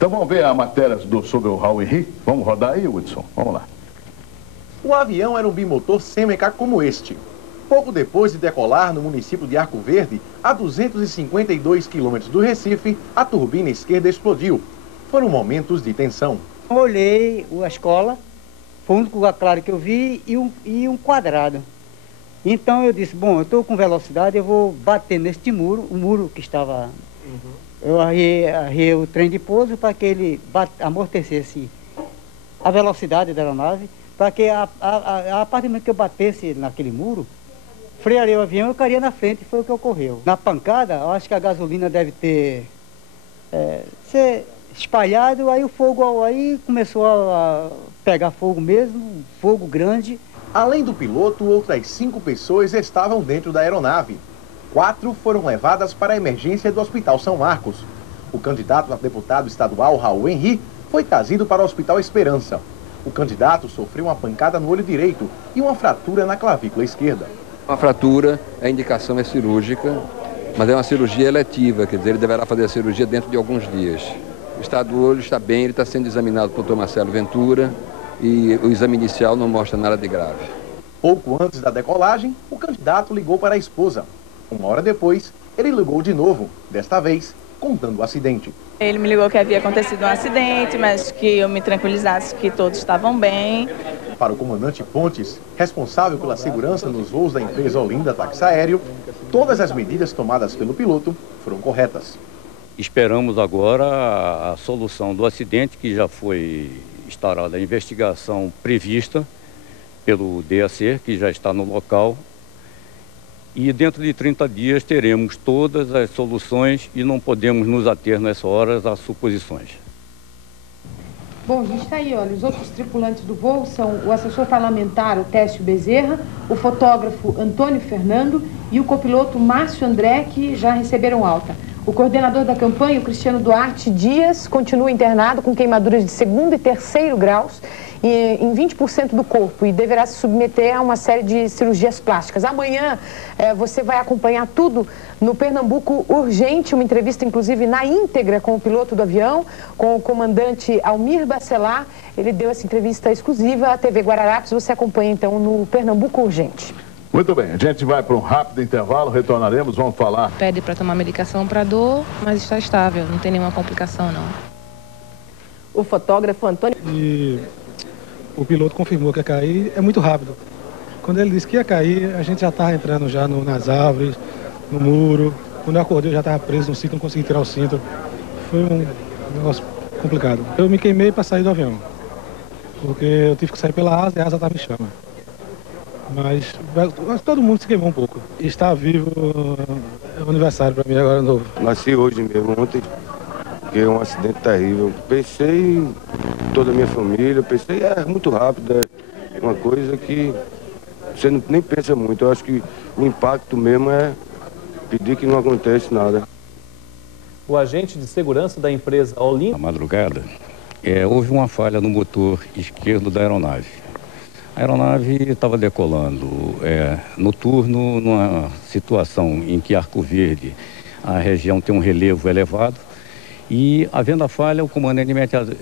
Então vamos ver a matéria sobre o Raul Henry? Vamos rodar aí, Hudson? Vamos lá. O avião era um bimotor Semeca como este. Pouco depois de decolar no município de Arco Verde, a 252 quilômetros do Recife, a turbina esquerda explodiu. Foram momentos de tensão. Eu olhei a escola, foi o único lugar claro que eu vi, e um quadrado. Então eu disse, bom, eu estou com velocidade, eu vou bater neste muro, o muro que estava... Eu arriei o trem de pouso para que ele amortecesse a velocidade da aeronave, para que a partir do momento que eu batesse naquele muro, frearei o avião e eu cairia na frente, foi o que ocorreu. Na pancada, eu acho que a gasolina deve ter ser espalhado, aí o fogo aí começou a pegar fogo mesmo, fogo grande. Além do piloto, outras 5 pessoas estavam dentro da aeronave. 4 foram levadas para a emergência do Hospital São Marcos. O candidato a deputado estadual, Raul Henry, foi trazido para o Hospital Esperança. O candidato sofreu uma pancada no olho direito e uma fratura na clavícula esquerda. Uma fratura, a indicação é cirúrgica, mas é uma cirurgia eletiva, quer dizer, ele deverá fazer a cirurgia dentro de alguns dias. O estado do olho está bem, ele está sendo examinado pelo Dr. Marcelo Ventura e o exame inicial não mostra nada de grave. Pouco antes da decolagem, o candidato ligou para a esposa. Uma hora depois, ele ligou de novo, desta vez contando o acidente. Ele me ligou que havia acontecido um acidente, mas que eu me tranquilizasse que todos estavam bem. Para o comandante Pontes, responsável pela segurança nos voos da empresa Olinda Táxi Aéreo, todas as medidas tomadas pelo piloto foram corretas. Esperamos agora a solução do acidente, que já foi instaurada a investigação prevista pelo DAC, que já está no local. E dentro de 30 dias teremos todas as soluções e não podemos nos ater nessas horas a suposições. Bom, a gente está aí, olha, os outros tripulantes do voo são o assessor parlamentar, o Técio Bezerra, o fotógrafo Antônio Fernando e o copiloto Márcio André, que já receberam alta. O coordenador da campanha, o Cristiano Duarte Dias, continua internado com queimaduras de 2º e 3º graus em 20% do corpo e deverá se submeter a uma série de cirurgias plásticas. Amanhã você vai acompanhar tudo no Pernambuco Urgente, uma entrevista inclusive na íntegra com o piloto do avião, com o comandante Almir Bacelar. Ele deu essa entrevista exclusiva à TV Guararapes. Você acompanha então no Pernambuco Urgente. Muito bem, a gente vai para um rápido intervalo, retornaremos, vamos falar. Pede para tomar medicação para dor, mas está estável, não tem nenhuma complicação não. O fotógrafo Antônio... E o piloto confirmou que ia cair, é muito rápido. Quando ele disse que ia cair, a gente já estava entrando já nas árvores, no muro. Quando eu acordei, eu já estava preso no cinto, não consegui tirar o cinto. Foi um negócio complicado. Eu me queimei para sair do avião, porque eu tive que sair pela asa e a asa estava em chama. Mas todo mundo se queimou um pouco. Estar vivo é um aniversário para mim agora novo. Nasci hoje mesmo, ontem, que é um acidente terrível. Pensei em toda a minha família, pensei, é muito rápido, é uma coisa que você nem pensa muito. Eu acho que o impacto mesmo é pedir que não acontece nada. O agente de segurança da empresa Olinda... Na madrugada, houve uma falha no motor esquerdo da aeronave. A aeronave estava decolando noturno, numa situação em que Arco Verde, a região tem um relevo elevado, e havendo a falha, o comandante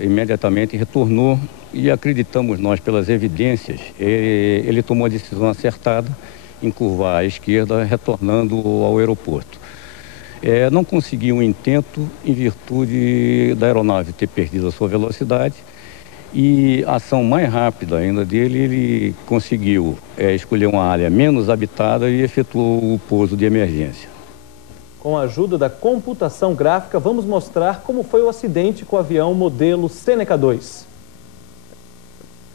imediatamente retornou e acreditamos nós, pelas evidências, ele tomou a decisão acertada em curvar à esquerda, retornando ao aeroporto. Não conseguiu um intento em virtude da aeronave ter perdido a sua velocidade. E a ação mais rápida ainda dele, ele conseguiu escolher uma área menos habitada e efetuou o pouso de emergência. Com a ajuda da computação gráfica, vamos mostrar como foi o acidente com o avião modelo Seneca 2.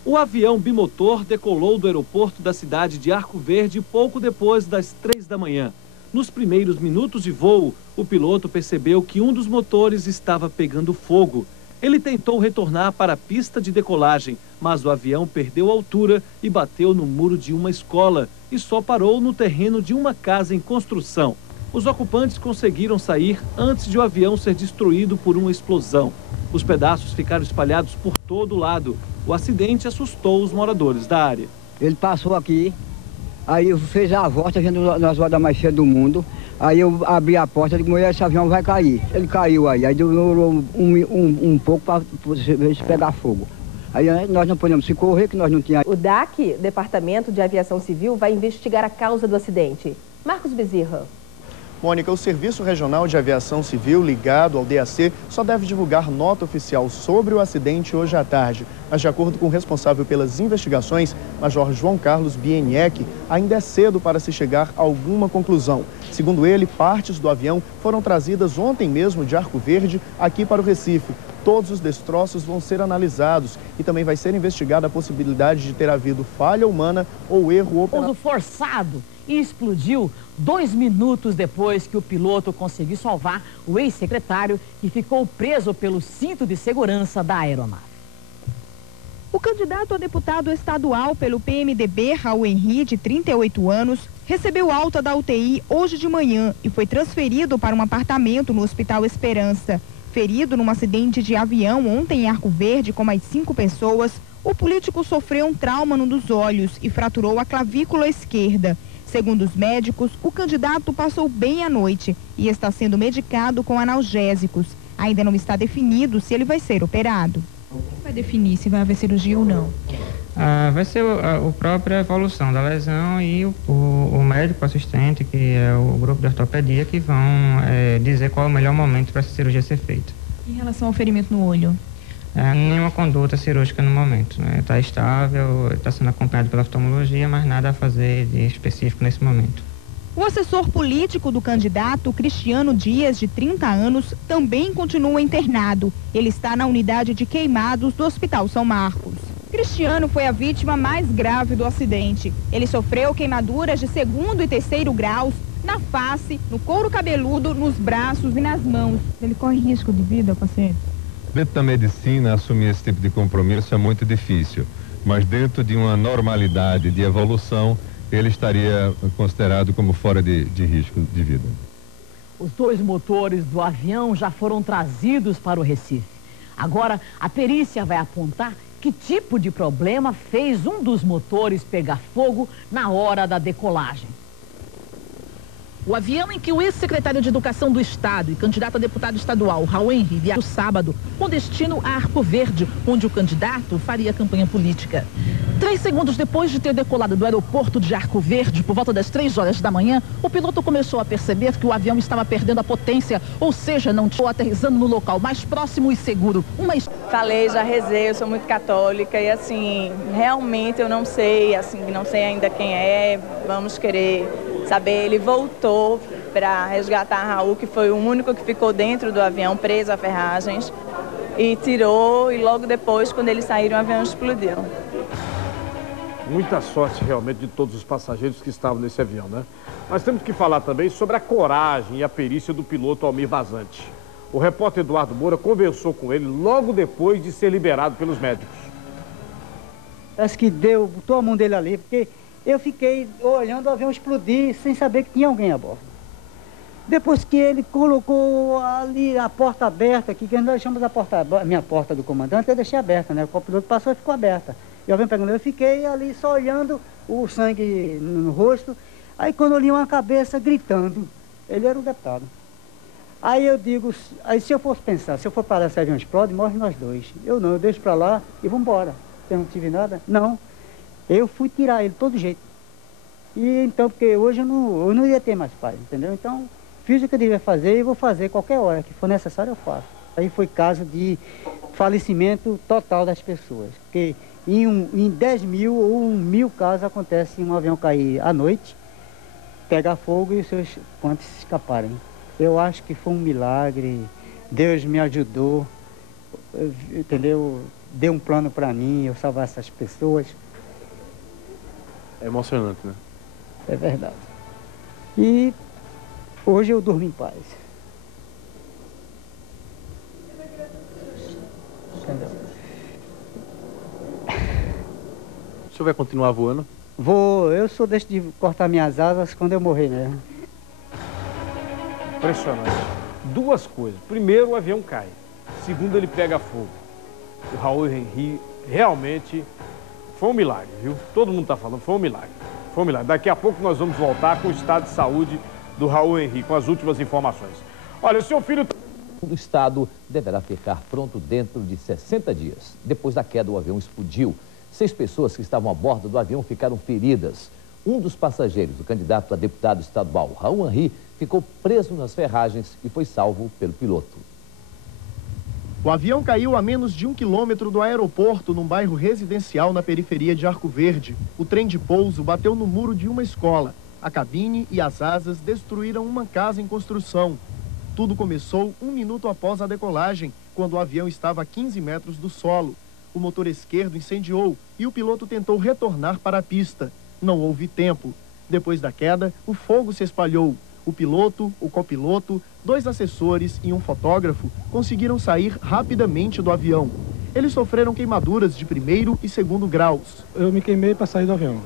O avião bimotor decolou do aeroporto da cidade de Arco Verde pouco depois das 3 da manhã. Nos primeiros minutos de voo, o piloto percebeu que um dos motores estava pegando fogo. Ele tentou retornar para a pista de decolagem, mas o avião perdeu altura e bateu no muro de uma escola e só parou no terreno de uma casa em construção. Os ocupantes conseguiram sair antes de o avião ser destruído por uma explosão. Os pedaços ficaram espalhados por todo lado. O acidente assustou os moradores da área. Ele passou aqui, aí fez a volta, a gente nas rodas mais cheias do mundo. Aí eu abri a porta e digo, mulher, esse avião vai cair. Ele caiu aí demorou um pouco para pegar fogo. Aí nós não podíamos se correr, que nós não tínhamos... O DAC, Departamento de Aviação Civil, vai investigar a causa do acidente. Marcos Bezerra. Mônica, o Serviço Regional de Aviação Civil, ligado ao DAC, só deve divulgar nota oficial sobre o acidente hoje à tarde. Mas, de acordo com o responsável pelas investigações, Major João Carlos Bieniek, ainda é cedo para se chegar a alguma conclusão. Segundo ele, partes do avião foram trazidas ontem mesmo de Arco Verde aqui para o Recife. Todos os destroços vão ser analisados e também vai ser investigada a possibilidade de ter havido falha humana ou erro operacional. Forçado e explodiu 2 minutos depois que o piloto conseguiu salvar o ex-secretário que ficou preso pelo cinto de segurança da aeronave. O candidato a deputado estadual pelo PMDB, Raul Henri, de 38 anos, recebeu alta da UTI hoje de manhã e foi transferido para um apartamento no Hospital Esperança. Ferido num acidente de avião ontem em Arco Verde com mais 5 pessoas, o político sofreu um trauma num dos olhos e fraturou a clavícula esquerda. Segundo os médicos, o candidato passou bem a noite e está sendo medicado com analgésicos. Ainda não está definido se ele vai ser operado. Vai definir se vai haver cirurgia ou não? Vai ser a própria evolução da lesão e o médico assistente, que é o grupo de ortopedia, que vão dizer qual é o melhor momento para essa cirurgia ser feita. Em relação ao ferimento no olho? Nenhuma conduta cirúrgica no momento. Está estável, está sendo acompanhado pela oftalmologia, mas nada a fazer de específico nesse momento. O assessor político do candidato, Cristiano Dias, de 30 anos, também continua internado. Ele está na unidade de queimados do Hospital São Marcos. Cristiano foi a vítima mais grave do acidente. Ele sofreu queimaduras de 2º e 3º graus na face, no couro cabeludo, nos braços e nas mãos. Ele corre risco de vida, paciente? Dentro da medicina, assumir esse tipo de compromisso é muito difícil, mas dentro de uma normalidade de evolução, ele estaria considerado como fora de risco de vida. Os 2 motores do avião já foram trazidos para o Recife. Agora, a perícia vai apontar que tipo de problema fez um dos motores pegar fogo na hora da decolagem. O avião em que o ex-secretário de Educação do Estado e candidato a deputado estadual, Raul Henri, viajou sábado com destino a Arco Verde, onde o candidato faria campanha política. 3 segundos depois de ter decolado do aeroporto de Arco Verde, por volta das 3 horas da manhã, o piloto começou a perceber que o avião estava perdendo a potência, ou seja, não tinha aterrissando no local mais próximo e seguro. Falei, já rezei, eu sou muito católica e assim, realmente eu não sei, não sei ainda quem é, vamos querer saber. Ele voltou para resgatar Raul, que foi o único que ficou dentro do avião, preso a ferragens, e tirou, e logo depois, quando eles saíram, o avião explodiu. Muita sorte realmente de todos os passageiros que estavam nesse avião, né? Mas temos que falar também sobre a coragem e a perícia do piloto Almir Vazante. O repórter Eduardo Moura conversou com ele logo depois de ser liberado pelos médicos. Acho que botou a mão dele ali, porque eu fiquei olhando o avião explodir sem saber que tinha alguém a bordo. Depois que ele colocou ali a porta aberta, que nós deixamos a minha porta do comandante, eu deixei aberta, né? O copiloto passou e ficou aberta. Eu fiquei ali só olhando o sangue no rosto. Aí quando eu li uma cabeça gritando, ele era o deputado. Aí eu digo, aí se eu fosse pensar, se eu for parar esse avião explode, morre nós 2. Eu não, eu deixo pra lá e vamos embora. Eu não tive nada? Não. Eu fui tirar ele de todo jeito. E então, porque hoje eu não ia ter mais paz, entendeu? Então, fiz o que eu devia fazer e vou fazer qualquer hora que for necessário, eu faço. Aí foi caso de falecimento total das pessoas. Porque em 10 mil ou 1.000 casos acontece um avião cair à noite, pegar fogo e os seus pontos escaparem. Eu acho que foi um milagre, Deus me ajudou, entendeu? Deu um plano para mim, eu salvar essas pessoas. É emocionante, né? É verdade. E hoje eu durmo em paz. Entendeu? O senhor vai continuar voando? Vou, eu só deixo de cortar minhas asas quando eu morrer mesmo. Impressionante. 2 coisas. Primeiro, o avião cai. Segundo, ele pega fogo. O Raul Henri realmente foi um milagre, viu? Todo mundo está falando, foi um milagre. Foi um milagre. Daqui a pouco nós vamos voltar com o estado de saúde do Raul Henri com as últimas informações. Olha, o seu filho... O Estado deverá ficar pronto dentro de 60 dias. Depois da queda, o avião explodiu. 6 pessoas que estavam a bordo do avião ficaram feridas. Um dos passageiros, o candidato a deputado estadual, Raul Henri, ficou preso nas ferragens e foi salvo pelo piloto. O avião caiu a menos de 1 quilômetro do aeroporto, num bairro residencial na periferia de Arco Verde. O trem de pouso bateu no muro de uma escola. A cabine e as asas destruíram uma casa em construção. Tudo começou 1 minuto após a decolagem, quando o avião estava a 15 metros do solo. O motor esquerdo incendiou e o piloto tentou retornar para a pista. Não houve tempo. Depois da queda, o fogo se espalhou. O piloto, o copiloto, 2 assessores e um fotógrafo conseguiram sair rapidamente do avião. Eles sofreram queimaduras de 1º e 2º graus. Eu me queimei para sair do avião,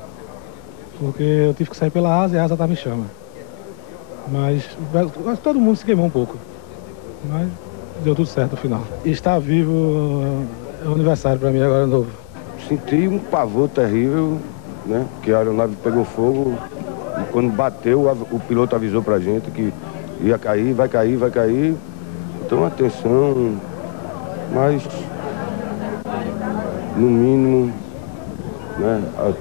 porque eu tive que sair pela asa e a asa estava em chama. Mas todo mundo se queimou um pouco, mas deu tudo certo no final. E estar vivo é um aniversário para mim agora novo. Senti um pavor terrível, né? Que a aeronave pegou fogo e quando bateu o piloto avisou pra gente que ia cair, vai cair, vai cair. Então atenção, mas no mínimo, né?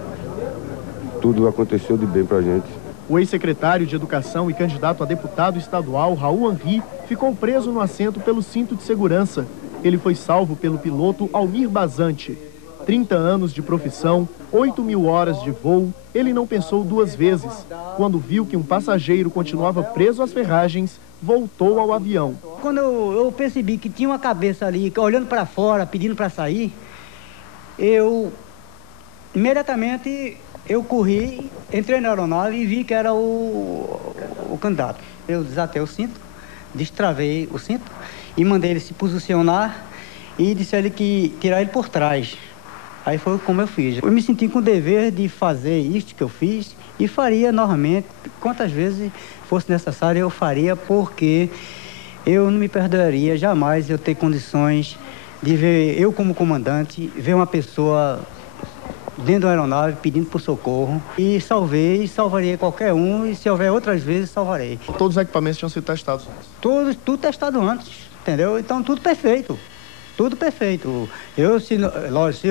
Tudo aconteceu de bem pra gente. O ex-secretário de Educação e candidato a deputado estadual, Raul Henri, ficou preso no assento pelo cinto de segurança. Ele foi salvo pelo piloto Almir Bazante. 30 anos de profissão, 8.000 horas de voo, ele não pensou 2 vezes. Quando viu que um passageiro continuava preso às ferragens, voltou ao avião. Quando eu percebi que tinha uma cabeça ali, olhando para fora, pedindo para sair, imediatamente eu corri, entrei na aeronave e vi que era o candidato. Eu desatei o cinto, destravei o cinto e mandei ele se posicionar e disse a ele que tirar ele por trás. Aí foi como eu fiz. Eu me senti com o dever de fazer isso que eu fiz e faria novamente. Quantas vezes fosse necessário eu faria, porque eu não me perdoaria jamais eu ter condições de ver, eu como comandante, ver uma pessoa dentro da aeronave pedindo por socorro. E salvaria qualquer um, e se houver outras vezes, salvarei. Todos os equipamentos tinham sido testados antes? Tudo testado antes, entendeu? Então tudo perfeito. Tudo perfeito. Se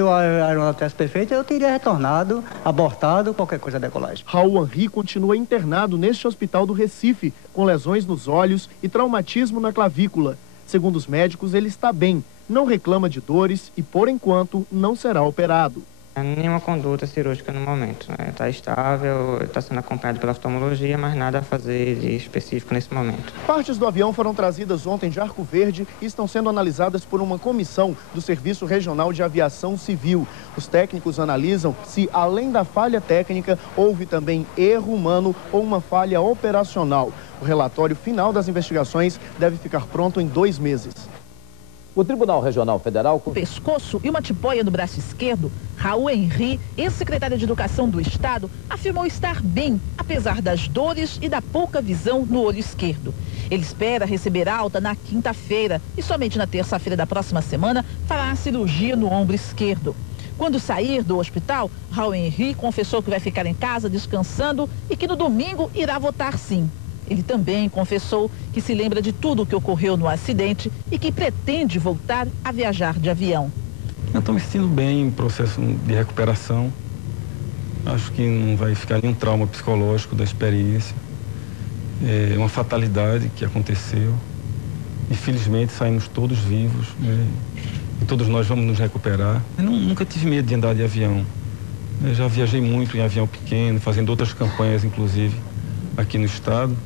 a aeronave estivesse perfeita, eu teria retornado, abortado qualquer coisa da decolagem. Raul Henri continua internado neste hospital do Recife, com lesões nos olhos e traumatismo na clavícula. Segundo os médicos, ele está bem, não reclama de dores e, por enquanto, não será operado. Nenhuma conduta cirúrgica no momento, né? Está estável, está sendo acompanhado pela oftalmologia, mas nada a fazer de específico nesse momento. Partes do avião foram trazidas ontem de Arco Verde e estão sendo analisadas por uma comissão do Serviço Regional de Aviação Civil. Os técnicos analisam se, além da falha técnica, houve também erro humano ou uma falha operacional. O relatório final das investigações deve ficar pronto em 2 meses. O Tribunal Regional Federal... Com pescoço e uma tipóia no braço esquerdo, Raul Henri, ex-secretário de Educação do Estado, afirmou estar bem, apesar das dores e da pouca visão no olho esquerdo. Ele espera receber alta na quinta-feira e somente na terça-feira da próxima semana fará a cirurgia no ombro esquerdo. Quando sair do hospital, Raul Henri confessou que vai ficar em casa descansando e que no domingo irá votar sim. Ele também confessou que se lembra de tudo o que ocorreu no acidente e que pretende voltar a viajar de avião. Eu estou me sentindo bem em processo de recuperação. Acho que não vai ficar nenhum trauma psicológico da experiência. É uma fatalidade que aconteceu. Infelizmente saímos todos vivos, né? E todos nós vamos nos recuperar. Eu nunca tive medo de andar de avião. Eu já viajei muito em avião pequeno, fazendo outras campanhas, inclusive, aqui no estado.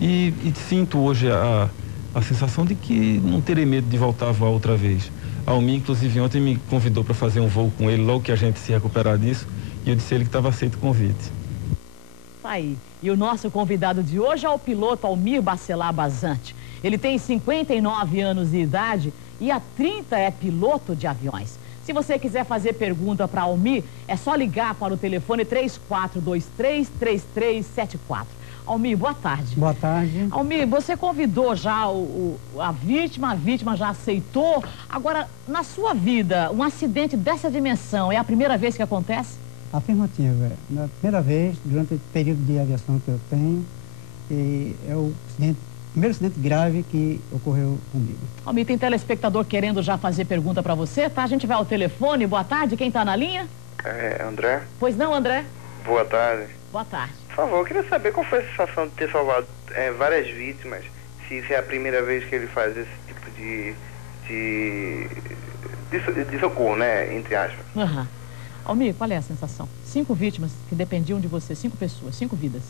E sinto hoje a sensação de que não terei medo de voltar a voar outra vez. A Almir, inclusive, ontem me convidou para fazer um voo com ele, logo que a gente se recuperar disso, e eu disse a ele que estava aceito o convite. Aí, e o nosso convidado de hoje é o piloto Almir Bacelar Bazante. Ele tem 59 anos de idade e há 30 é piloto de aviões. Se você quiser fazer pergunta para Almir, é só ligar para o telefone 3423-3374. Almir, boa tarde. Boa tarde. Almir, você convidou já a vítima já aceitou. Agora, na sua vida, um acidente dessa dimensão é a primeira vez que acontece? Afirmativo, é. Na primeira vez, durante o período de aviação que eu tenho, e é o primeiro acidente grave que ocorreu comigo. Almir, tem telespectador querendo já fazer pergunta para você, tá? A gente vai ao telefone. Boa tarde, quem tá na linha? André? Pois não, André? Boa tarde. Boa tarde. Por favor, eu queria saber qual foi a sensação de ter salvado várias vítimas, se isso é a primeira vez que ele faz esse tipo de socorro, né, entre aspas. Aham. Almir, qual é a sensação? 5 vítimas que dependiam de você, 5 pessoas, 5 vidas.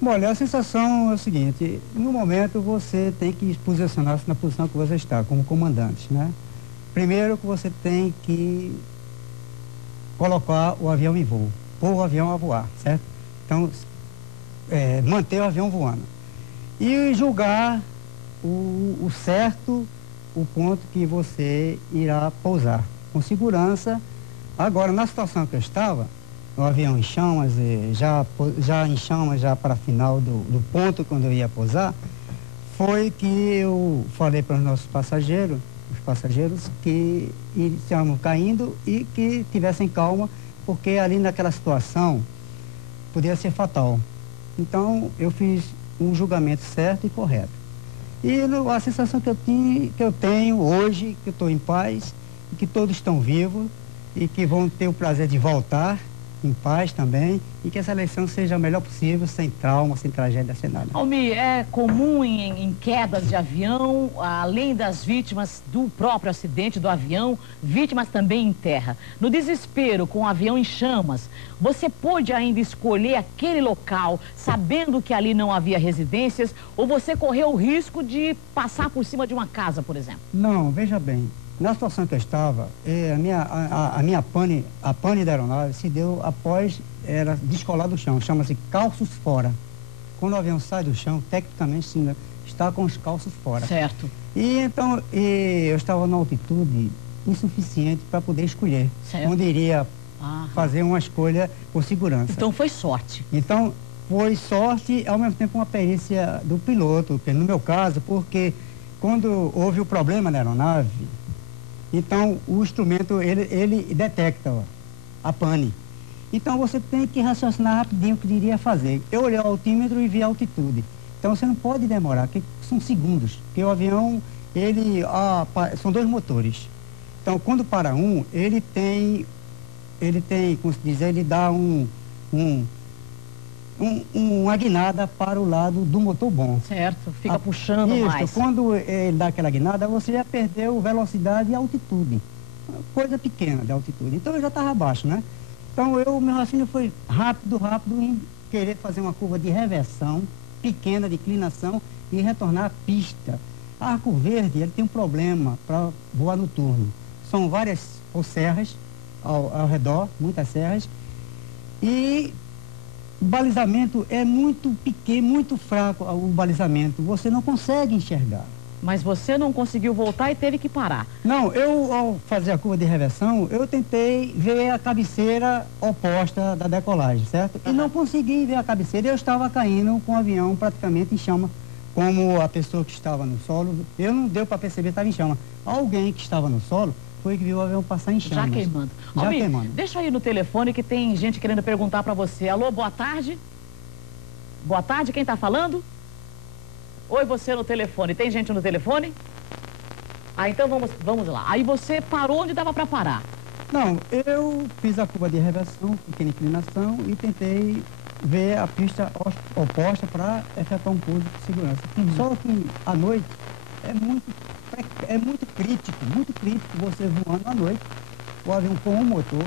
Olha, a sensação é o seguinte, no momento você tem que posicionar-se na posição que você está, como comandante, né? Primeiro que você tem que colocar o avião em voo, pôr o avião a voar, certo? Então, manter o avião voando. E julgar o certo, o ponto que você irá pousar, com segurança. Agora, na situação que eu estava, o avião em chamas, já em chamas, já para a final do ponto quando eu ia pousar, foi que eu falei para os nossos passageiros, que estavam caindo e que tivessem calma, porque ali naquela situação podia ser fatal. Então, eu fiz um julgamento certo e correto. E a sensação que eu tenho hoje, que eu estou em paz, e que todos estão vivos, e que vão ter o prazer de voltar em paz também, e que essa eleição seja a melhor possível, sem trauma, sem tragédia, sem nada. Almir, é comum em quedas de avião, além das vítimas do próprio acidente do avião, vítimas também em terra. No desespero, com o avião em chamas, você pôde ainda escolher aquele local, sabendo que ali não havia residências, ou você correu o risco de passar por cima de uma casa, por exemplo? Não, veja bem. Na situação que eu estava, a pane da aeronave se deu após ela descolar do chão, chama-se calços fora. Quando o avião sai do chão, tecnicamente sim, está com os calços fora. Certo. E então eu estava na altitude insuficiente para poder escolher onde iria fazer uma escolha com segurança. Então foi sorte. Então foi sorte e ao mesmo tempo uma perícia do piloto, que no meu caso, porque quando houve o problema na aeronave, então o instrumento ele detecta a pane. Então você tem que raciocinar rapidinho o que iria fazer. Eu olhei o altímetro e vi a altitude. Então você não pode demorar, que são segundos, porque o avião, são 2 motores. Então quando para um, ele tem, como se diz, ele dá uma guinada para o lado do motor bom. Certo, fica puxando mais. Quando ele dá aquela guinada, você já perdeu velocidade e altitude. Coisa pequena de altitude. Então eu já estava abaixo, né? Então meu raciocínio foi rápido em querer fazer uma curva de reversão, pequena, de inclinação e retornar à pista. A Arco Verde, ele tem um problema para voar noturno. São várias serras ao redor, muitas serras, e o balizamento é muito pequeno, muito fraco o balizamento. Você não consegue enxergar. Mas você não conseguiu voltar e teve que parar. Não, ao fazer a curva de reversão, eu tentei ver a cabeceira oposta da decolagem, certo? E não consegui ver a cabeceira, eu estava caindo com o avião praticamente em chama. Como a pessoa que estava no solo, eu não deu para perceber que estava em chama. Alguém que estava no solo foi que viu o avião passar em chamas. Já queimando. Já queimando. Deixa eu ir no telefone que tem gente querendo perguntar para você. Alô, boa tarde? Boa tarde, quem está falando? Oi, você no telefone. Tem gente no telefone? Então vamos lá. Aí você parou onde dava para parar? Não, eu fiz a curva de reversão, pequena inclinação, e tentei ver a pista oposta para efetuar um pouso de segurança. Só que à noite é muito crítico você voando à noite, o avião com um motor,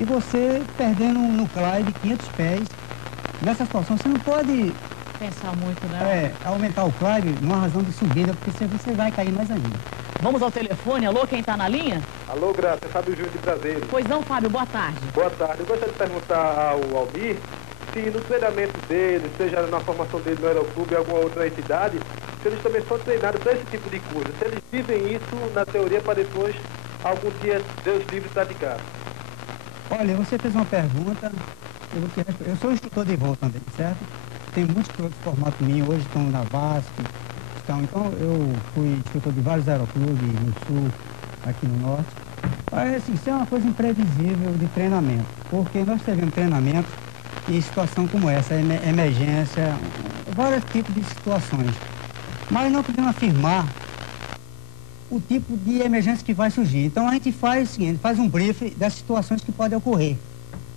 e você perdendo no climb 500 pés. Nessa situação você não pode pensar muito, né? Aumentar o climb numa razão de subida, porque você vai cair mais ainda. Vamos ao telefone. Alô, quem está na linha? Alô, Graça, Fábio Júnior de Brasília. Pois não, Fábio, boa tarde. Boa tarde. Eu gostaria de perguntar ao Almir se no treinamento dele, seja na formação dele no aeroclube ou alguma outra entidade, se eles também são treinados para esse tipo de coisa. Se eles vivem isso na teoria para depois, algum dia, Deus livre, praticar. Olha, você fez uma pergunta, eu sou instrutor de voo também, certo? Tem muitos pilotos de formato mim, hoje estão na VASP, então eu fui instrutor de vários aeroclubes no sul, aqui no norte. Mas assim, isso é uma coisa imprevisível de treinamento, porque nós tivemos treinamento em situação como essa, emergência, vários tipos de situações. Mas não podemos afirmar o tipo de emergência que vai surgir. Então a gente faz o seguinte, faz um briefing das situações que podem ocorrer,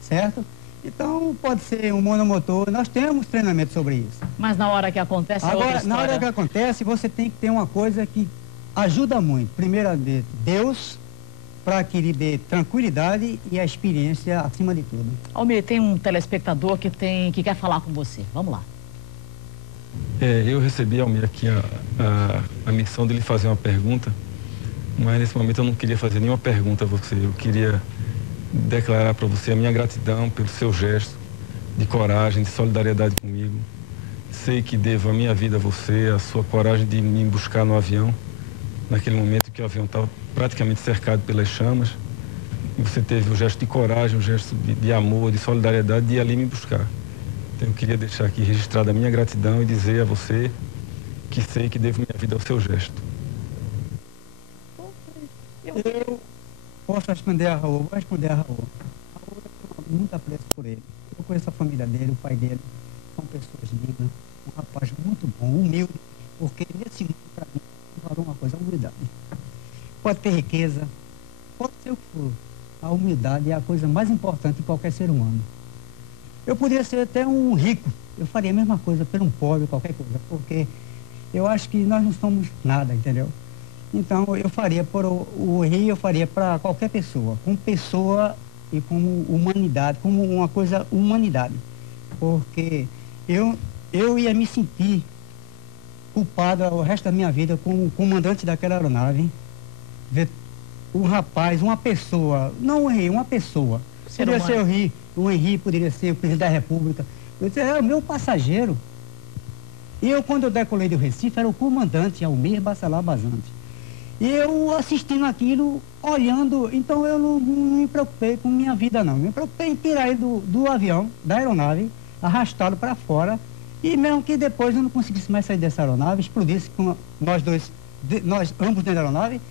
certo? Então pode ser um monomotor, nós temos treinamento sobre isso. Mas na hora que acontece é outra história. Na hora que acontece, você tem que ter uma coisa que ajuda muito. Primeiramente, Deus, para que lhe dê tranquilidade e a experiência acima de tudo. Almir, tem um telespectador que quer falar com você. Vamos lá. Eu recebi, Almir, aqui a missão de lhe fazer uma pergunta, mas nesse momento eu não queria fazer nenhuma pergunta a você. Eu queria declarar para você a minha gratidão pelo seu gesto de coragem, de solidariedade comigo. Sei que devo a minha vida a você, a sua coragem de me buscar no avião, naquele momento que o avião estava praticamente cercado pelas chamas. E você teve um gesto de coragem, um gesto de amor, de solidariedade, de ir ali me buscar. Então eu queria deixar aqui registrada a minha gratidão e dizer a você que sei que devo minha vida ao seu gesto. Eu posso responder a Raul, vou responder a Raul. Raul, eu tenho muito apreço por ele. Eu conheço a família dele, o pai dele, são pessoas dignas, um rapaz muito bom, humilde, porque nesse mundo, para mim, falou uma coisa, a humildade. Pode ter riqueza, pode ser o que for. A humildade é a coisa mais importante de qualquer ser humano. Eu poderia ser até um rico, eu faria a mesma coisa por um pobre, qualquer coisa, porque eu acho que nós não somos nada, entendeu? Então, eu faria por o Rio, eu faria para qualquer pessoa, como pessoa e como humanidade, como uma coisa humanidade. Porque eu ia me sentir culpado o resto da minha vida como comandante daquela aeronave, ver um rapaz, uma pessoa, não o Rio, uma pessoa. Poderia ser o Rio, o Henri poderia ser o presidente da República. Eu disse, é o meu passageiro. E eu, quando eu decolei do Recife, era o comandante Almir Bacelar Basante. E eu assistindo aquilo, olhando, então eu não me preocupei com minha vida não. Me preocupei em tirar ele do avião, da aeronave, arrastá-lo para fora. E mesmo que depois eu não conseguisse mais sair dessa aeronave, explodisse com nós ambos dentro da aeronave,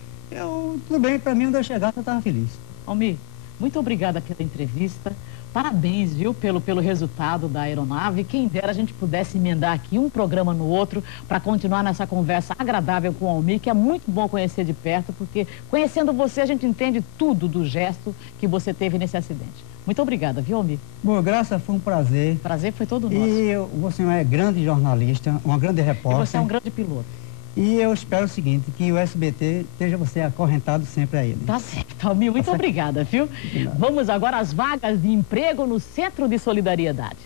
tudo bem, para mim, onde eu chegasse, eu estava feliz. Almir, muito obrigada pela entrevista. Parabéns, viu, pelo resultado da aeronave. Quem dera a gente pudesse emendar aqui um programa no outro para continuar nessa conversa agradável com o Almir, que é muito bom conhecer de perto, porque conhecendo você a gente entende tudo do gesto que você teve nesse acidente. Muito obrigada, viu, Almir? Bom, Graça, foi um prazer. Prazer foi todo nosso. E você é grande jornalista, uma grande repórter. E você é um grande piloto. E eu espero o seguinte, que o SBT esteja você acorrentado sempre a ele. Tá certo, Almir, muito obrigada, viu? Vamos agora às vagas de emprego no Centro de Solidariedade.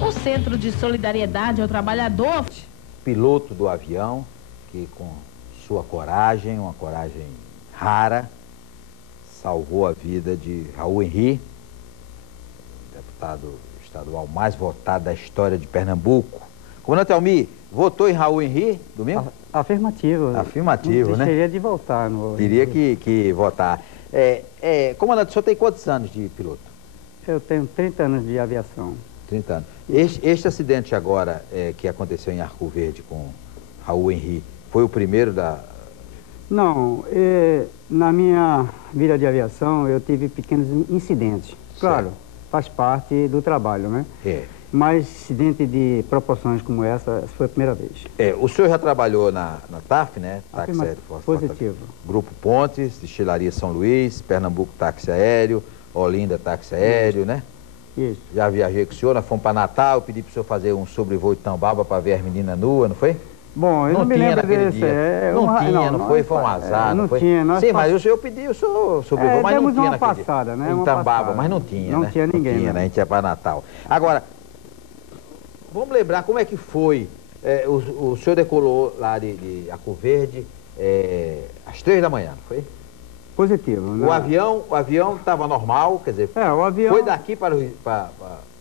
O Centro de Solidariedade ao Trabalhador. Piloto do avião, que com sua coragem, uma coragem rara, salvou a vida de Raul Henri, deputado estadual mais votado da história de Pernambuco. Comandante Almir, votou em Raul Henri domingo? Afirmativo. Afirmativo, né? Teria de voltar. Teria que votar. Comandante, o senhor tem quantos anos de piloto? Eu tenho 30 anos de aviação. 30 anos. Este acidente agora que aconteceu em Arco Verde com Raul Henri, foi o primeiro da... Não, na minha vida de aviação eu tive pequenos incidentes. Claro. Certo. Faz parte do trabalho, né? Mas acidente de proporções como essa foi a primeira vez. O senhor já trabalhou na TAF, né? Táxi Aéreo Positivo. Grupo Pontes, Destilaria São Luís, Pernambuco Táxi Aéreo, Olinda Táxi Aéreo, né? Isso. Já viajei com o senhor, nós fomos para Natal, pedi para o senhor fazer um sobrevoo de Tambaba para ver as meninas nuas, não foi? Bom, eu não me lembro desse. Não foi um azar. Não tinha. Sim, mas o senhor pediu o senhor sobrevoo, mas não tinha uma passada, né? Em Tambaba, mas não tinha, né? Não tinha ninguém. Não tinha, né? A gente ia para Natal. Agora, vamos lembrar como é que foi. O senhor decolou lá de Arco Verde às 3 da manhã, não foi? Positivo. Né? O avião estava normal, quer dizer, o avião... foi daqui para o...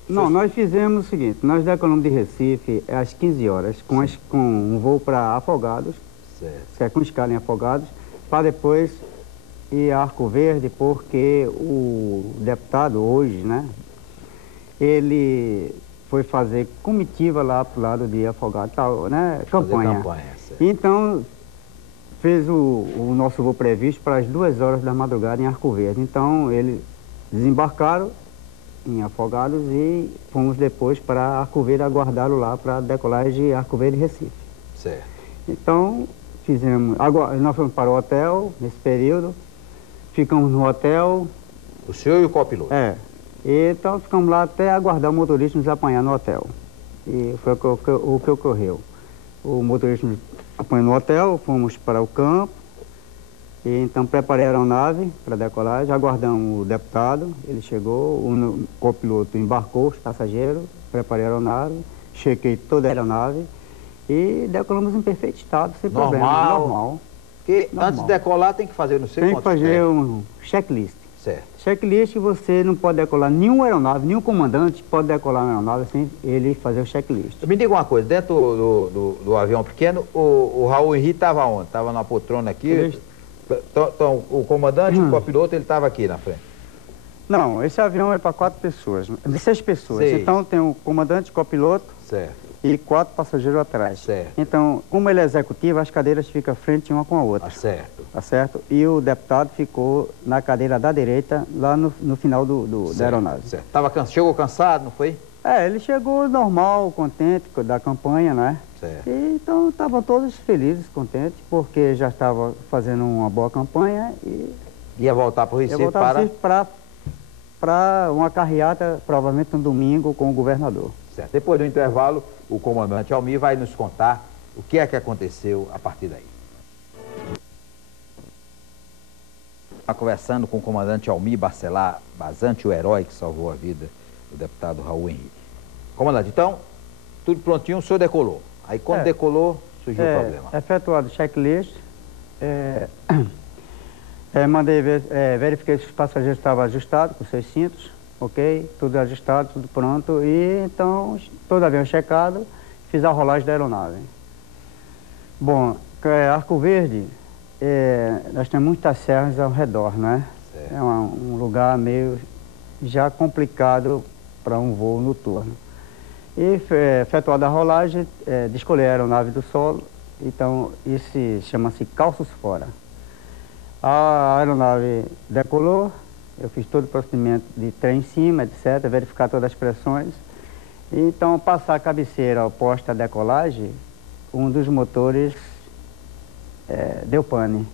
Não, nós fizemos o seguinte, nós decolamos de Recife às 15 horas, com um voo para Afogados, que é com escala em Afogados, para depois ir a Arco Verde, porque o deputado hoje, né, ele foi fazer comitiva lá para o lado de Afogados, tal, né, campanha. Então, fez o nosso voo previsto para as 2 horas da madrugada em Arco Verde. Então, eles desembarcaram em Afogados e fomos depois para Arco Verde, aguardaram lá para a decolagem de Arco Verde e Recife. Certo. Então, nós fomos para o hotel nesse período, ficamos no hotel. O senhor e o copiloto? É. E, então, ficamos lá até aguardar o motorista nos apanhar no hotel. E foi o que ocorreu. O motorista nos apanhou no hotel, fomos para o campo, e então preparei a aeronave para decolagem, aguardamos o deputado, ele chegou, o copiloto embarcou os passageiros, preparei a aeronave, chequei toda a aeronave e decolamos em perfeito estado, sem problema. Normal. Porque antes de decolar tem que fazer, não sei Tem que fazer um checklist. Certo. Checklist, você não pode decolar nenhuma aeronave, nenhum comandante pode decolar uma aeronave sem ele fazer o checklist. Me diga uma coisa, dentro do avião pequeno, o Raul Henrique estava onde? Estava na poltrona aqui? Então, o comandante, o copiloto, ele estava aqui na frente? Não, esse avião é para 4 pessoas, 6 pessoas. Sei. Então tem o comandante, o copiloto e 4 passageiros atrás. Certo. Então, como ele é executivo, as cadeiras ficam frente uma com a outra. Certo. Tá certo? E o deputado ficou na cadeira da direita, lá no final da aeronave. Certo. Chegou cansado, não foi? Ele chegou normal, contente da campanha, né? Certo. E, então estavam todos felizes, contentes, porque já estava fazendo uma boa campanha e... Ia voltar para o Recife para uma carreata, provavelmente no domingo, com o governador. Certo. Depois do intervalo, o comandante Almir vai nos contar o que é que aconteceu a partir daí. Conversando com o comandante Almir Bacelar Bazante, o herói que salvou a vida do deputado Raul Henrique. Comandante, então, tudo prontinho, o senhor decolou. Aí quando decolou, surgiu o problema. Efetuado o checklist, mandei verifiquei se os passageiros estavam ajustados com seus cintos, ok? Tudo ajustado, tudo pronto. E então, todo avião checado, fiz a rolagem da aeronave. Bom, Arco Verde, nós temos muitas serras ao redor, né? Certo. É um lugar meio já complicado para um voo noturno. E efetuada a rolagem, descolhei a aeronave do solo, então isso chama-se calços fora. A aeronave decolou, eu fiz todo o procedimento de trem em cima, etc., verificar todas as pressões. E, então, ao passar a cabeceira oposta à decolagem, um dos motores deu pane.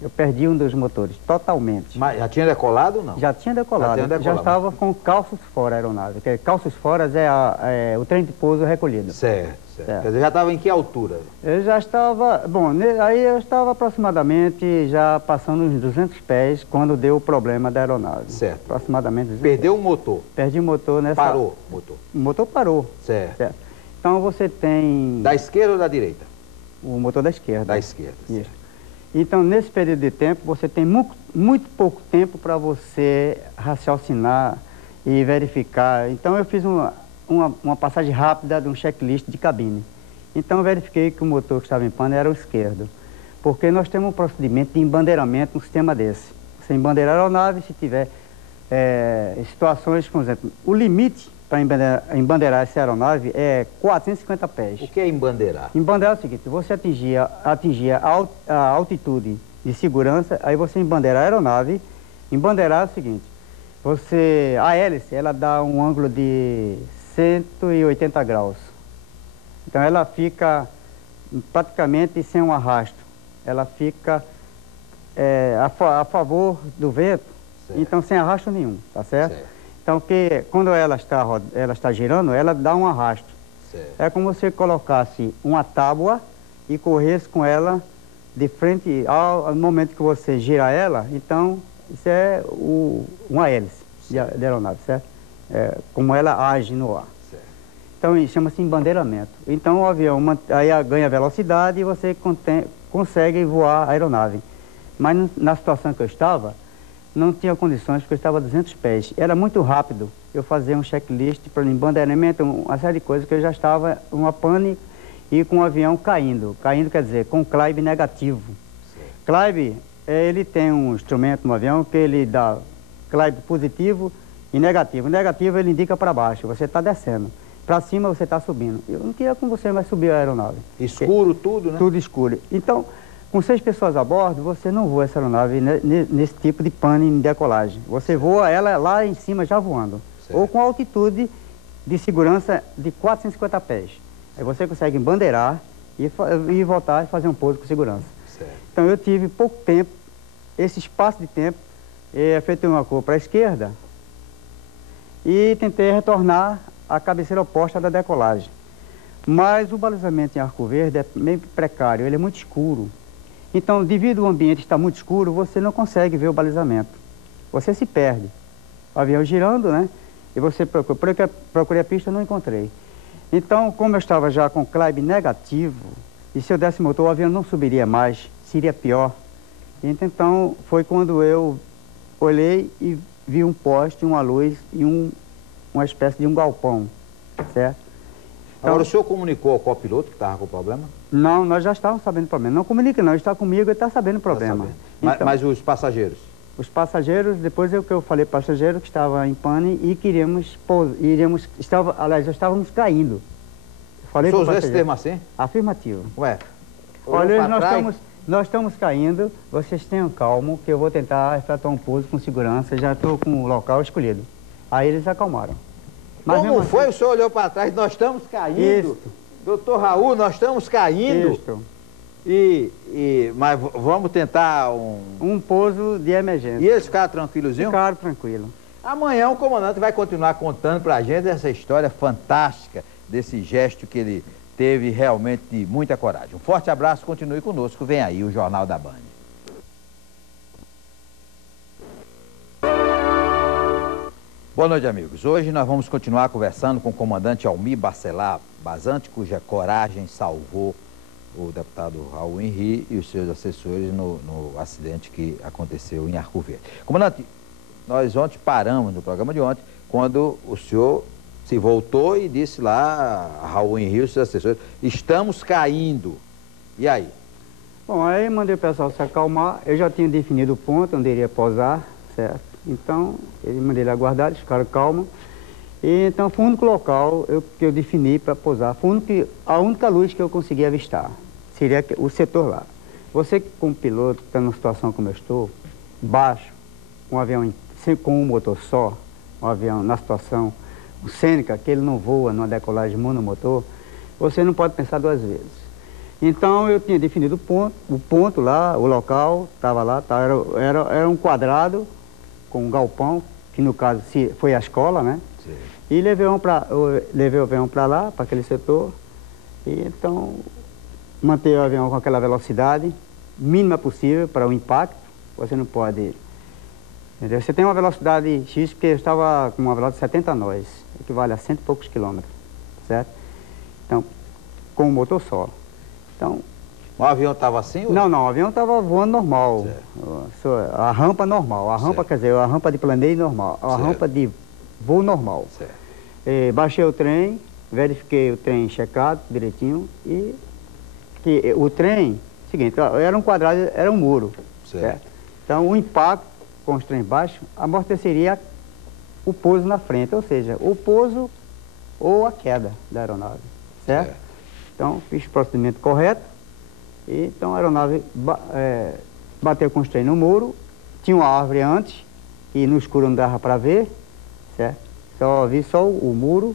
Eu perdi um dos motores, totalmente. Mas já tinha decolado ou não? Já tinha decolado. Já estava com calços fora a aeronave. Porque calços fora é o trem de pouso recolhido. Certo. Quer dizer, já estava em que altura? Eu já estava... Bom, aí eu estava aproximadamente já passando uns 200 pés quando deu o problema da aeronave. Certo. Aproximadamente 200 Perdeu o motor? Perdi o motor nessa... Parou o motor? O motor parou. Certo. Então você tem... Da esquerda ou da direita? O motor da esquerda. Da esquerda. Isso. Então, nesse período de tempo, você tem muito pouco tempo para você raciocinar e verificar. Então, eu fiz uma passagem rápida de um checklist de cabine. Então, eu verifiquei que o motor que estava em pane era o esquerdo. Porque nós temos um procedimento de embandeiramento no sistema desse. Você embandeira a aeronave, se tiver situações, por exemplo, o limite para embandeirar essa aeronave é 450 pés. O que é embandeirar? Embandeirar é o seguinte, você atingia a altitude de segurança, aí você embandeira a aeronave. Embandeirar é o seguinte, a hélice, ela dá um ângulo de 180 graus. Então ela fica praticamente sem um arrasto. Ela fica a favor do vento, então sem arrasto nenhum, tá certo? Então, quando ela está girando, ela dá um arrasto. Certo. É como se você colocasse uma tábua e corresse com ela de frente ao momento que você gira ela. Então, isso é uma hélice de aeronave, certo? Como ela age no ar. Certo. Então, isso chama-se embandeiramento. Então, o avião aí ganha velocidade e você consegue voar a aeronave. Mas na situação que eu estava, não tinha condições, porque eu estava a 200 pés. Era muito rápido eu fazer um checklist para embandeiramento, uma série de coisas que eu já estava uma pane e com o avião caindo. Caindo quer dizer, com CLAIB negativo. CLAIB, ele tem um instrumento no avião que ele dá CLAIB positivo e negativo. O negativo ele indica para baixo, você está descendo. Para cima você está subindo. Eu não queria com você mais subir a aeronave. Escuro tudo, né? Tudo escuro. Então, Com 6 pessoas a bordo, você não voa essa aeronave nesse tipo de pane em decolagem. Você voa ela lá em cima já voando. Certo. Ou com altitude de segurança de 450 pés. Aí você consegue embandeirar e voltar e fazer um pouso com segurança. Certo. Então eu tive pouco tempo, esse espaço de tempo, efetuei uma curva para a esquerda e tentei retornar à cabeceira oposta da decolagem. Mas o balizamento em Arco Verde é meio precário, ele é muito escuro. Então, devido ao ambiente estar muito escuro, você não consegue ver o balizamento. Você se perde. O avião girando, né? E você procurei a pista, não encontrei. Então, como eu estava já com CLAIB negativo, e se eu desse motor, o avião não subiria mais, seria pior. Então, foi quando eu olhei e vi um poste, uma luz e uma espécie de um galpão, certo? Então, agora, o senhor comunicou ao copiloto que estava com o problema? Não, nós já estávamos sabendo o problema. Não comunica não, está comigo e está sabendo o problema. Sabendo. Então, mas os passageiros? Os passageiros, depois eu falei para o passageiro que estava em pane e estávamos caindo. Falei o senhor usou esse termo assim? Afirmativo. Ué, olha, nós estamos caindo, vocês tenham calmo que eu vou tentar efetuar um pouso com segurança, já estou com o local escolhido. Aí eles acalmaram. Mas como foi? O senhor olhou para trás, nós estamos caindo. Isso. Doutor Raul, nós estamos caindo. Isso. Mas vamos tentar um pouso de emergência. E eles ficaram tranquilos? Ficaram tranquilos. Amanhã o comandante vai continuar contando para a gente essa história fantástica, desse gesto que ele teve realmente de muita coragem. Um forte abraço, continue conosco. Vem aí o Jornal da Band. Boa noite, amigos. Hoje nós vamos continuar conversando com o comandante Almir Bacelar Bazante, cuja coragem salvou o deputado Raul Henri e os seus assessores no acidente que aconteceu em Arco Verde. Comandante, nós ontem paramos no programa de ontem, quando o senhor se voltou e disse lá a Raul Henri e os seus assessores, estamos caindo. E aí? Bom, aí mandei o pessoal se acalmar, eu já tinha definido o ponto onde iria pousar, certo? Então, ele mandei ele aguardar, eles ficaram calmos. E, então, foi o único local que eu defini para pousar. Foi a única luz que eu consegui avistar. Seria o setor lá. Você, como piloto, está numa situação como eu estou, baixo, um avião com um motor só, um avião na situação cênica, que ele não voa numa decolagem monomotor, você não pode pensar 2 vezes. Então, eu tinha definido o ponto lá, o local, estava lá, era um quadrado, com um galpão, que no caso foi a escola, né? Sim. E levei o avião para lá, para aquele setor, e então manteve o avião com aquela velocidade mínima possível para o impacto. Você não pode... Entendeu? Você tem uma velocidade X, porque eu estava com uma velocidade de 70 nós, equivale a 100 e poucos quilômetros, certo? Então, com o motor só. Então... O avião estava assim? Ou... Não, o avião estava voando normal. A rampa normal. A rampa, quer dizer, a rampa de planeio normal. A rampa de voo normal. Baixei o trem, verifiquei o trem checado direitinho e que o trem, seguinte, era um quadrado, era um muro. Certo? Então o impacto com os trens baixos amorteceria o pouso na frente, ou seja, o pouso ou a queda da aeronave. Certo? Então fiz o procedimento correto. E, então a aeronave bateu com os trens no muro, tinha uma árvore antes, e no escuro não dava para ver, certo? Só vi só o muro,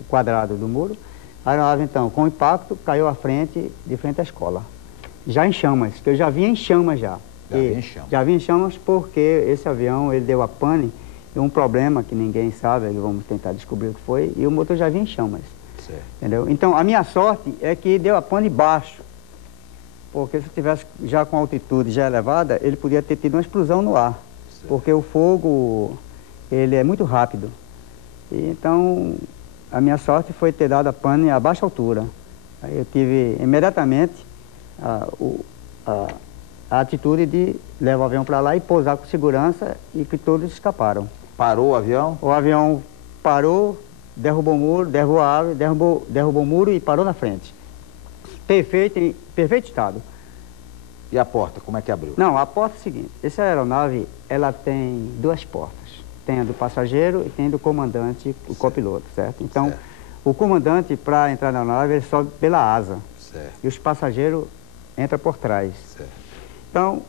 o quadrado do muro. A aeronave então, com o impacto, caiu à frente, de frente à escola. Já em chamas, que eu já vinha em chamas já. Já vinha em chamas porque esse avião, ele deu a pane, e um problema que ninguém sabe, vamos tentar descobrir o que foi, e o motor já vinha em chamas. Entendeu? Então a minha sorte é que deu a pane baixo. Porque se tivesse já com altitude já elevada, ele podia ter tido uma explosão no ar. Porque o fogo, ele é muito rápido. E, então, a minha sorte foi ter dado a pane a baixa altura. Aí eu tive imediatamente a atitude de levar o avião para lá e pousar com segurança e que todos escaparam. Parou o avião? O avião parou, derrubou o muro, derrubou a árvore, derrubou o muro e parou na frente. Em perfeito estado. E a porta, como é que abriu? Não, a porta é a seguinte, essa aeronave, ela tem 2 portas. Tem a do passageiro e tem a do comandante, o copiloto, certo? Então, o comandante, para entrar na aeronave, ele sobe pela asa. E os passageiros entra por trás. Certo. Então,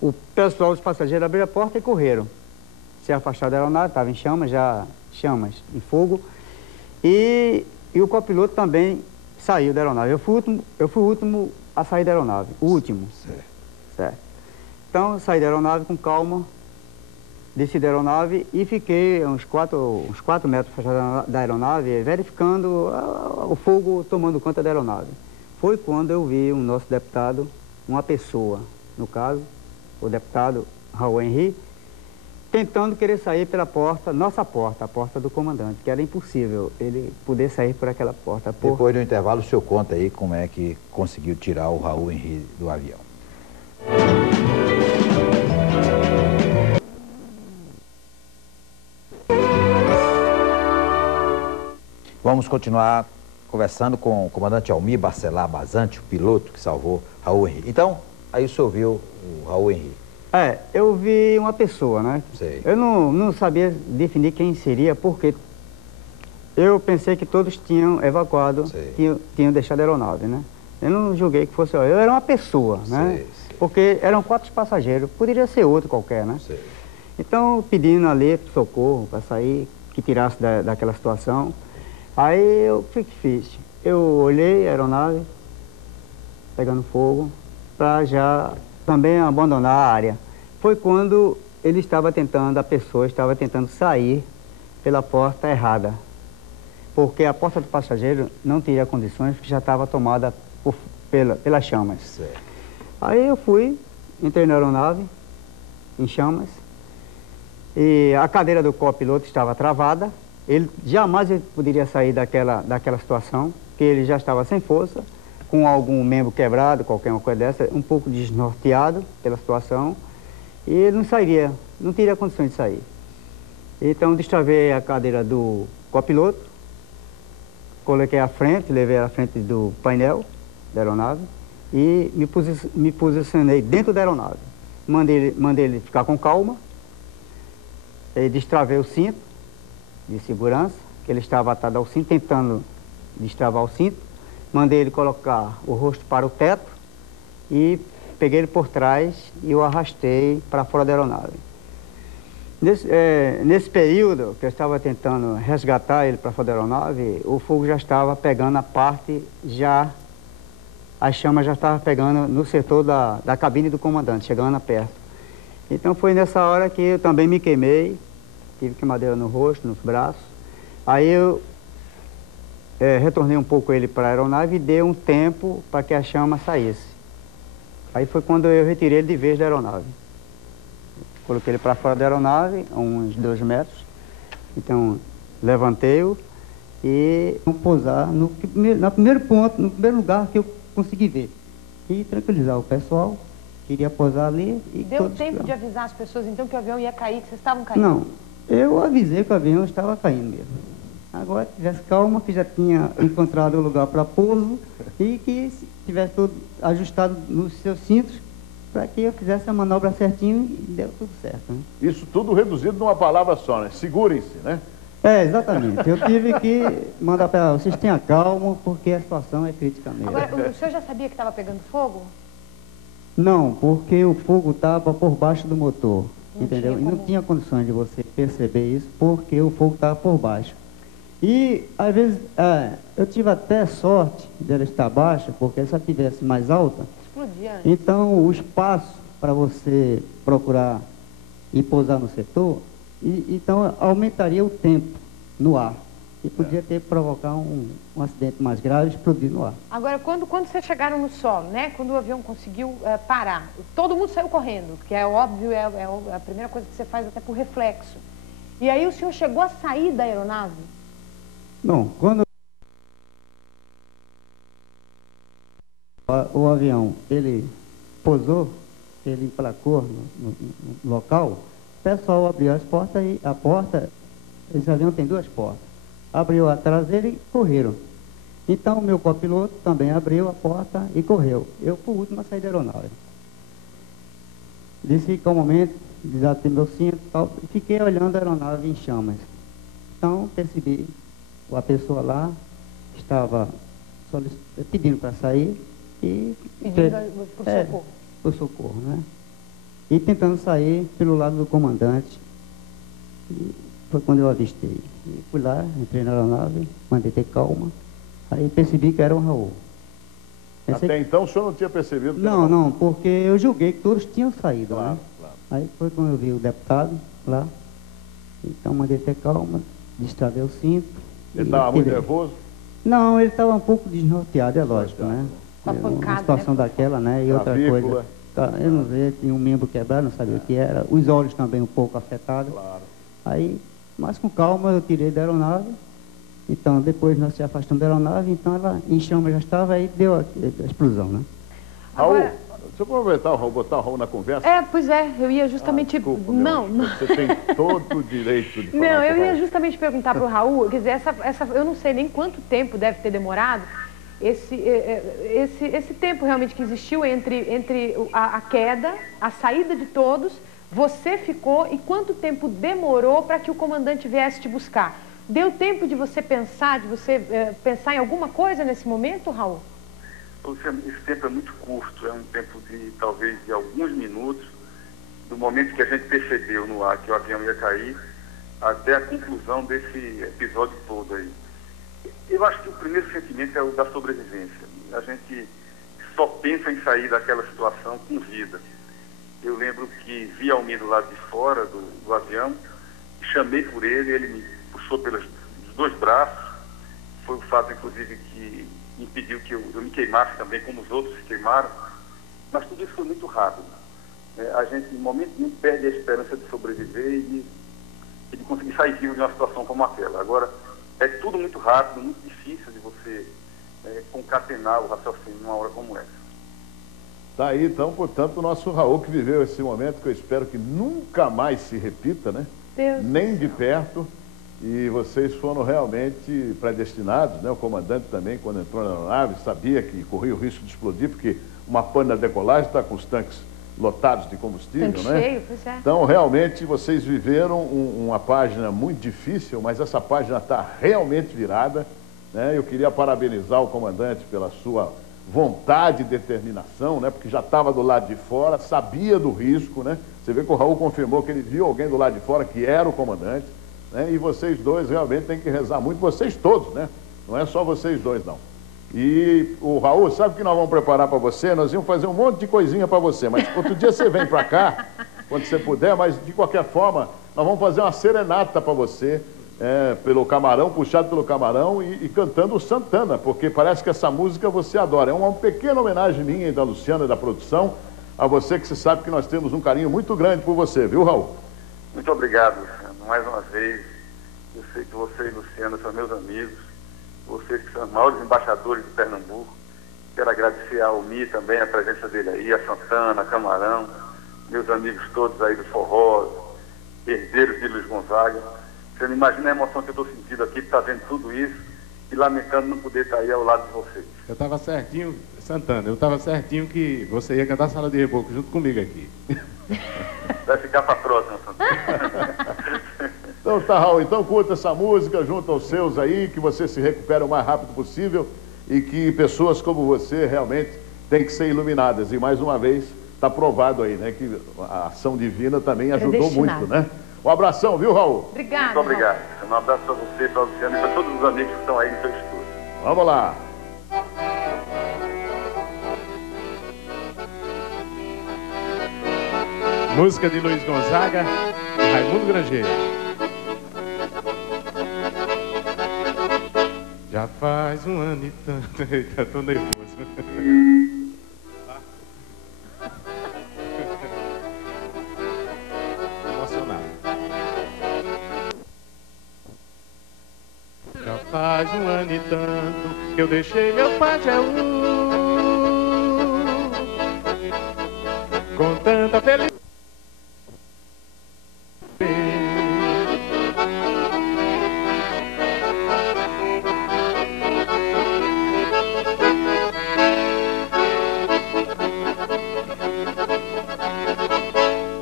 o pessoal, os passageiros abriram a porta e correram. Se afastaram da aeronave, estava em chamas, em fogo. E o copiloto também saiu da aeronave. Eu fui o último a sair da aeronave, o último. Certo. Então, eu saí da aeronave com calma, desci da aeronave e fiquei uns 4 metros afastado da aeronave, verificando o fogo tomando conta da aeronave. Foi quando eu vi o nosso deputado, uma pessoa, no caso, o deputado Raul Henri, tentando querer sair pela porta, nossa porta, a porta do comandante, que era impossível ele poder sair por aquela porta. Depois do intervalo, o senhor conta aí como é que conseguiu tirar o Raul Henri do avião. Vamos continuar conversando com o comandante Almir Barcelar Basante, o piloto que salvou Raul Henri. Então, aí o senhor viu o Raul Henri. Eu vi uma pessoa, né? Sei. Eu não sabia definir quem seria, porque eu pensei que todos tinham evacuado, tinham deixado a aeronave, né? Eu não julguei que fosse eu era uma pessoa, né? Sei. Porque eram 4 passageiros, poderia ser outro qualquer, né? Sei. Então, pedindo ali socorro para sair, que tirasse daquela situação. Aí, o que fiz? Eu olhei a aeronave, pegando fogo, para já também abandonar a área. Foi quando a pessoa estava tentando sair pela porta errada. Porque a porta do passageiro não teria condições, porque já estava tomada pelas chamas. Certo. Aí eu entrei na aeronave, em chamas, e a cadeira do copiloto estava travada. Ele jamais poderia sair daquela situação, porque ele já estava sem força, com algum membro quebrado, qualquer uma coisa dessa, um pouco desnorteado pela situação, e ele não teria condições de sair. Então, destravei a cadeira do copiloto, coloquei à frente, levei à frente do painel da aeronave e me posicionei dentro da aeronave. Mandei ele ficar com calma, e destravei o cinto de segurança, que ele estava atado ao cinto, tentando destravar o cinto. Mandei ele colocar o rosto para o teto e peguei ele por trás e o arrastei para fora da aeronave. Nesse período que eu estava tentando resgatar ele para fora da aeronave, o fogo já estava pegando as chamas já estavam pegando no setor da cabine do comandante, chegando perto. Então foi nessa hora que eu também me queimei, tive queimadeira no rosto, nos braços. Aí eu retornei um pouco ele para a aeronave e dei um tempo para que a chama saísse. Aí foi quando eu retirei ele de vez da aeronave. Coloquei ele para fora da aeronave, a uns 2 metros. Então, levantei-o e vamos pousar no primeiro lugar que eu consegui ver. E tranquilizar o pessoal, queria pousar ali. E deu tempo de avisar as pessoas, então, que o avião ia cair, que vocês estavam caindo? Não, eu avisei que o avião estava caindo mesmo. Agora, tivesse calma, que já tinha encontrado o lugar para pouso e que tivesse tudo ajustado nos seus cintos para que eu fizesse a manobra certinho e deu tudo certo. Né? Isso tudo reduzido numa palavra só, né? Segurem-se, né? Exatamente. Eu tive que mandar para vocês tenham calma, porque a situação é crítica mesmo. Agora, o senhor já sabia que estava pegando fogo? Não, porque o fogo estava por baixo do motor, entendeu? E não tinha condições de você perceber isso, porque o fogo estava por baixo. E, às vezes, eu tive até sorte dela estar baixa, porque se ela estivesse mais alta, explodia. Então o espaço para você procurar e pousar no setor, então aumentaria o tempo no ar. E podia provocar um acidente mais grave e explodir no ar. Agora, quando vocês chegaram no solo, né? Quando o avião conseguiu parar, todo mundo saiu correndo, que é óbvio, é a primeira coisa que você faz até por reflexo. E aí o senhor chegou a sair da aeronave? Não, quando o avião, ele pousou, ele emplacou no local, o pessoal abriu as portas e esse avião tem 2 portas, abriu a traseira e correram. Então o meu copiloto também abriu a porta e correu. Eu fui o último a sair da aeronave. Desci calmamente, desatei meu cinto e fiquei olhando a aeronave em chamas. Então percebi a pessoa lá estava pedindo para sair E Pedindo por socorro. Por socorro, né? E tentando sair pelo lado do comandante. E foi quando eu avistei. E fui lá, entrei na aeronave, mandei ter calma. Aí percebi que era um Raul. Até então o senhor não tinha percebido? Não, porque eu julguei que todos tinham saído, Claro, né? claro. Aí foi quando eu vi o deputado lá. Então mandei ter calma, destravei o cinto. Ele estava muito nervoso? Não, ele estava um pouco desnorteado, é lógico, né? Com a pancada, Uma situação né? daquela, né? E outra coisa. Eu não vi, tinha um membro quebrado, não sabia o que era. Os olhos também um pouco afetados. Claro. Aí, mas com calma, eu tirei da aeronave. Então, depois nós se afastamos da aeronave, então ela em chama já estava, aí deu a explosão, né? Raul, deixa eu aproveitar o Raul, botar o Raul na conversa. Pois é, eu ia justamente... não. Você tem todo o direito de falar. Não, eu ia justamente perguntar para o Raul, quer dizer, eu não sei nem quanto tempo deve ter demorado, esse tempo realmente que existiu entre a queda, a saída de todos, você ficou, e quanto tempo demorou para que o comandante viesse te buscar? Deu tempo de você pensar em alguma coisa nesse momento, Raul? Esse tempo é muito curto, é um tempo de talvez de alguns minutos, do momento que a gente percebeu no ar que o avião ia cair, até a conclusão desse episódio todo aí. Eu acho que o primeiro sentimento é o da sobrevivência. A gente só pensa em sair daquela situação com vida. Eu lembro que vi Almir do lado de fora do avião, chamei por ele me puxou pelos dois braços. Foi o fato, inclusive, que impediu que eu me queimasse também, como os outros se queimaram. Mas tudo isso foi muito rápido. A gente, em momento nenhum, perde a esperança de sobreviver e de conseguir sair vivo de uma situação como aquela. Agora, é tudo muito rápido, muito difícil de você concatenar o raciocínio numa hora como essa. Tá aí, então, portanto, o nosso Raul que viveu esse momento, que eu espero que nunca mais se repita, né? Deus. Nem de perto. E vocês foram realmente predestinados, né? O comandante também, quando entrou na aeronave, sabia que corria o risco de explodir, porque uma pane na decolagem está com os tanques lotados de combustível, Tanque né? cheio, pois é. Então, realmente, vocês viveram uma página muito difícil, mas essa página está realmente virada, né? Eu queria parabenizar o comandante pela sua vontade e determinação, né? Porque já estava do lado de fora, sabia do risco, né? Você vê que o Raul confirmou que ele viu alguém do lado de fora que era o comandante, né? E vocês dois realmente têm que rezar muito, vocês todos, né? Não é só vocês dois, não. E o Raul, sabe o que nós vamos preparar para você? Nós vamos fazer um monte de coisinha para você, mas outro dia você vem para cá, quando você puder, mas de qualquer forma, nós vamos fazer uma serenata para você, pelo Camarão, puxado pelo Camarão e cantando o Santana, porque parece que essa música você adora. É uma pequena homenagem minha e da Luciana e da produção, a você que você sabe que nós temos um carinho muito grande por você, viu, Raul? Muito obrigado, Luciano, mais uma vez. Eu sei que você e Luciano são meus amigos, vocês que são os maiores embaixadores de Pernambuco. Quero agradecer ao Mi também, a presença dele aí, a Santana, a Camarão, meus amigos todos aí do forró, herdeiros de Luiz Gonzaga. Você não imagina a emoção que eu estou sentindo aqui, de estar vendo tudo isso e lamentando não poder estar aí ao lado de vocês. Eu estava certinho, Santana, eu estava certinho que você ia cantar Sala de Reboco junto comigo aqui. Vai ficar para a próxima, Santana. Então tá, Raul, então curta essa música junto aos seus aí, que você se recupere o mais rápido possível e que pessoas como você realmente têm que ser iluminadas. E mais uma vez, está provado aí, né, que a ação divina também ajudou muito, né? Um abração, viu, Raul? Obrigada. Muito obrigado. Um abraço para você, para o Luciano e para todos os amigos que estão aí no seu estúdio. Vamos lá. Música de Luiz Gonzaga e Raimundo Grangeiro. Já faz um ano e tanto. Eita, tô nervoso. Emocionado. Já faz um ano e tanto que eu deixei meu Pajeú com tanta felicidade.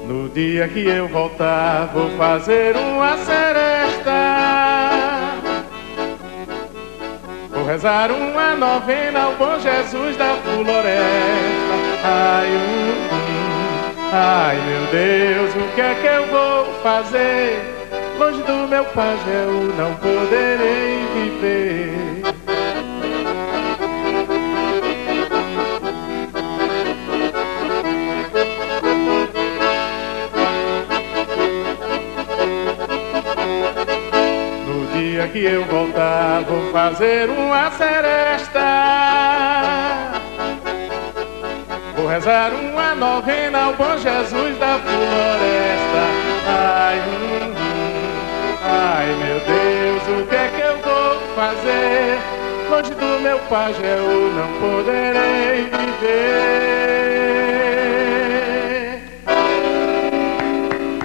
No dia que eu voltar, vou fazer uma seresta. Vou rezar uma novena ao bom Jesus da floresta. Ai, meu Deus, o que é que eu vou fazer? Longe do meu pajé eu não poderei viver. Que eu voltar, vou fazer uma seresta. Vou rezar uma novena ao bom Jesus da floresta. Ai, meu Deus, o que é que eu vou fazer? Longe do meu pajé eu não poderei viver.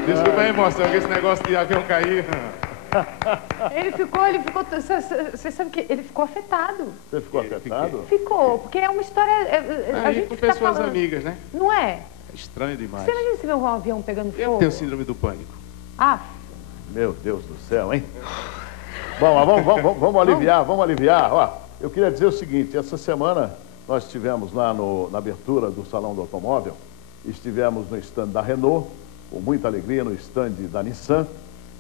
Desculpa a emoção, que esse negócio de avião cair. Ele ficou, você sabe que ele ficou afetado. Você ficou afetado? Ficou, porque é uma história, a gente com fica pessoas falando, amigas, né? não é? É estranho demais. Você imagina se ver um avião pegando fogo? Eu tenho síndrome do pânico. Ah. Meu Deus do céu, hein? Bom, vamos aliviar. Ó, eu queria dizer o seguinte, essa semana nós estivemos lá na abertura do Salão do Automóvel, estivemos no stand da Renault, com muita alegria, no stand da Nissan.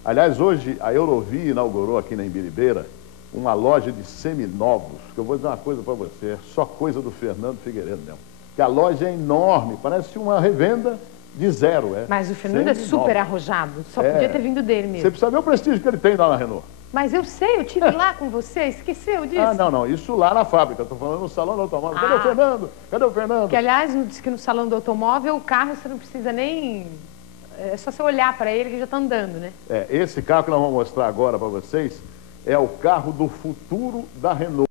Aliás, hoje a Eurovi inaugurou aqui na Imbiribeira uma loja de seminovos, que eu vou dizer uma coisa para você, é só coisa do Fernando Figueiredo mesmo. Que a loja é enorme, parece uma revenda de zero. Mas o Fernando é super arrojado, só podia ter vindo dele mesmo. Você precisa ver o prestígio que ele tem lá na Renault. Mas eu sei, eu tive lá com você, esqueceu disso? Ah, não, isso lá na fábrica, estou falando no Salão do Automóvel. Cadê o Fernando? Cadê o Fernando? Que, aliás, disse que no Salão do Automóvel, o carro você não precisa nem... É só você olhar para ele que já está andando, né? Esse carro que nós vamos mostrar agora para vocês é o carro do futuro da Renault.